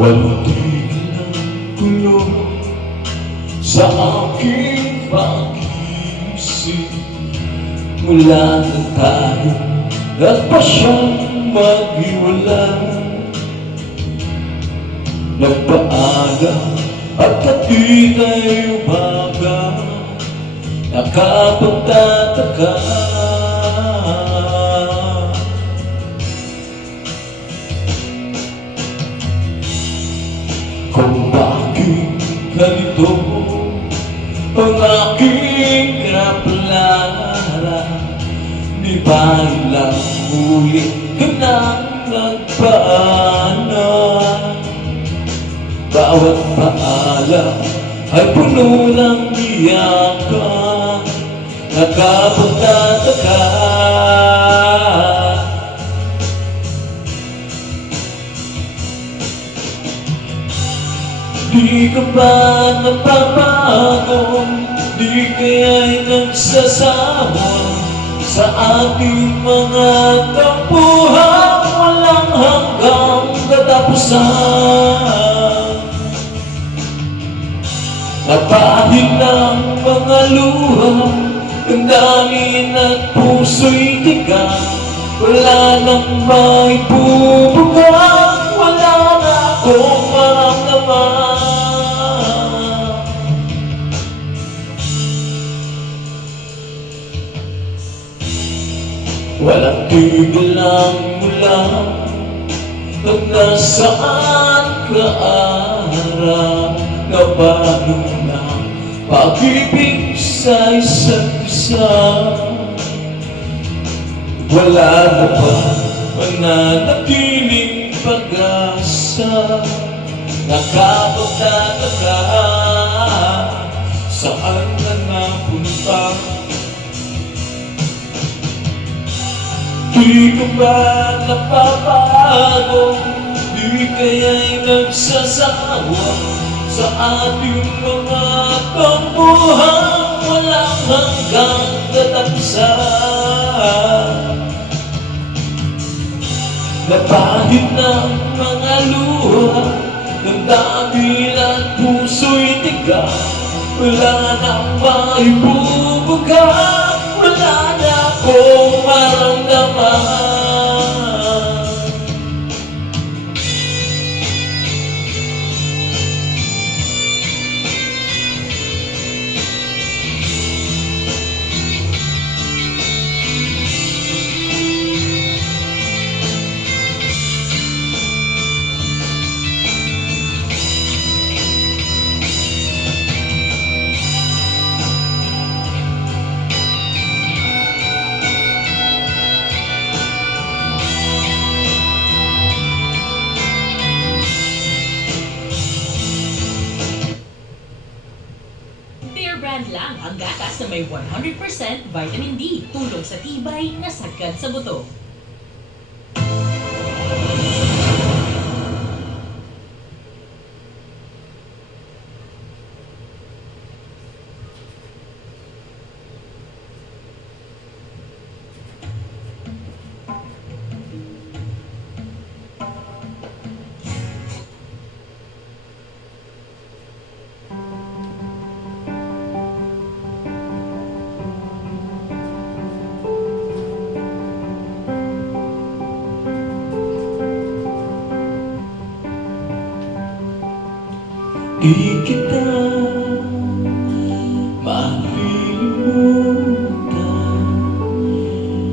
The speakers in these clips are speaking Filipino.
Walang tigil ng gulo sa aking pag-iisip. Mula na tayo at pa siyang maghiwalay. Nagpaalam at di tayo umaga, nakapagtataka kung bakit ganito ang aking kapalaran. Di ba ilang ulit ka nang nagpaalam? Bawat paalam ay puno ng iyakan, nakapagtataka. Di ka ba napapago? Di kaya'y nagsasawa sa ating mga tampuhan walang hanggang katapusan? Napahid ng mga luha, damdamin at puso'y tiga. Wala nang maibubuga, wala na akong maramdaman. Walang tigil ang ulan at nasaan ka araw. Napano ng pag-ibig sa isa't isa. Wala na ba mananatiling pag-asa? Nakapagtataka, saan ka napunta? Di ka ba napapago? Di kaya'y nagsasawa sa ating mga tampuhan walang hanggang katapusan? Napahid ng mga luha, damdamin at puso'y tiga. Wala nang maibubuga, wala na akong maramdaman. Brand lang ang gatas na may 100% vitamin D, tulong sa tibay na sagad sa buto. Di kita malilimutan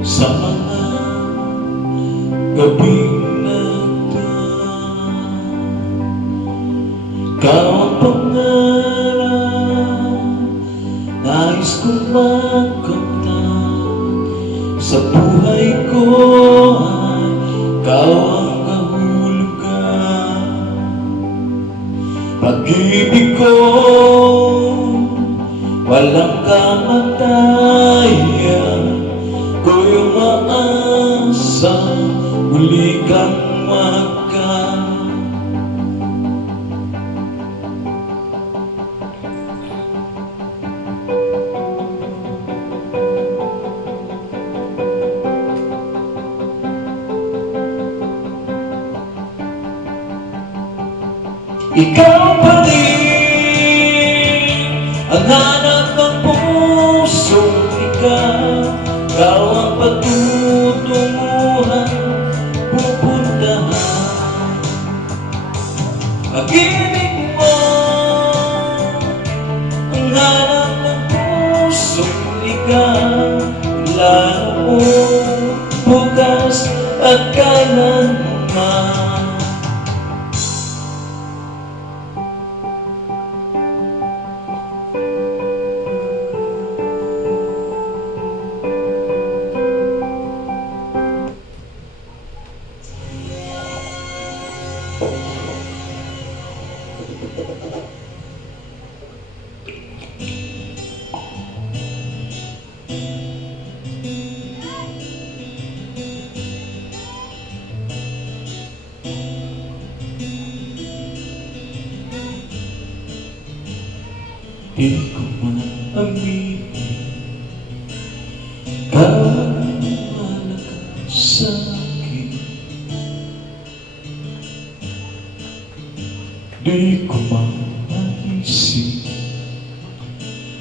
sa mga gabing nagdaan. Ikaw ang pangarap, nais kong makamtan sa buhay ko ay ikaw ang kahulugan. Pag-ibig ko walang kamatayan, ko'y umaasang muli kang magkamit. ikaw pa rin ang hanap ng pusong ikaw. Ikaw ang patutunguhan, pupuntahan. Pag-ibig mo ang hanap ng pusong ikaw. Lalo mo bukas at kailanman. Di ko maaminin, ikaw ang malakas sa'kin. Di ko maisip,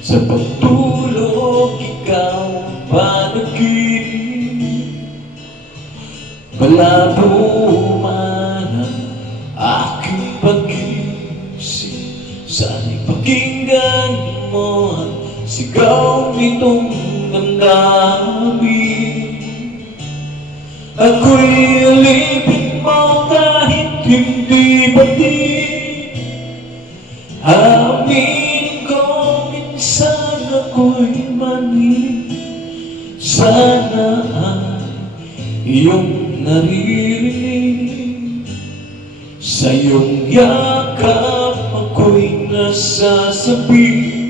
sa pagtulog ikaw ang panaginip. Malabo man ang aking pag-isip, sana'y pakinggan mo ang sigaw nitong damdamin. Ako'y alipin mo kahit hindi batid. Aminin ko minsan ako'y mali. Sana ay iyong naririnig. Sa iyong yakap ako'y nasasabi.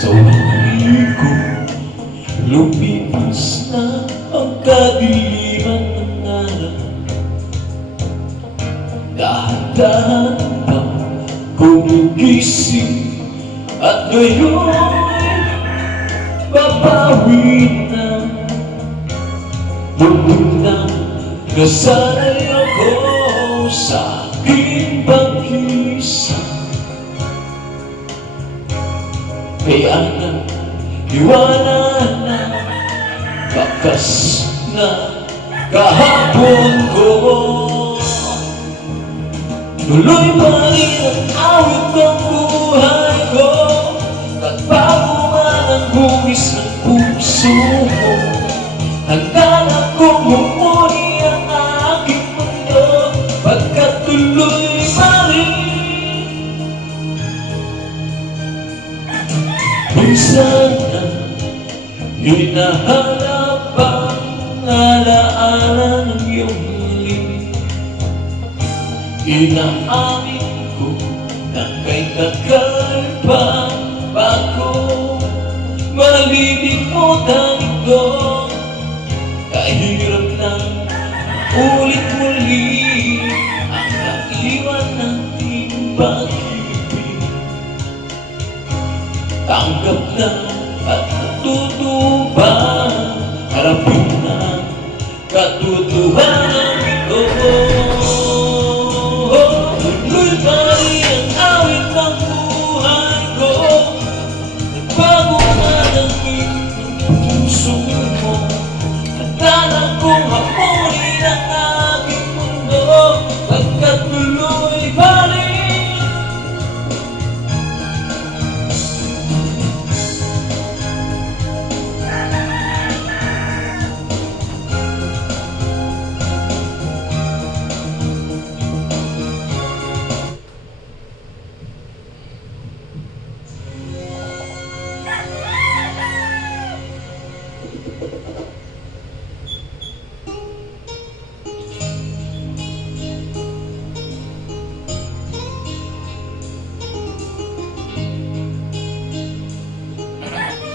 Sa ulo ko, lumipas na ang kadiliman ng araw. Dahan-dahan pa kung nagising, at ngayon babawi na. Muntik na nasanay ako sa aking pag-isa. Kaya na iwanan na bakas na kahapon ko. Tuloy pa rin ang awit ng buhay ko, at bago man ang hugis ng puso mo, handa na kong umuni ang aking mundo, pagkat tuloy pa rin. Minsan na hinahanap ang alaala ng iyong huli. Inaamin ko na kay tagal pa bago malilimutan ito. Kahirap ng ulit muli ang naiwan nating pag-ibig. Tanggap na at natutuwa, harapin na katotohanan.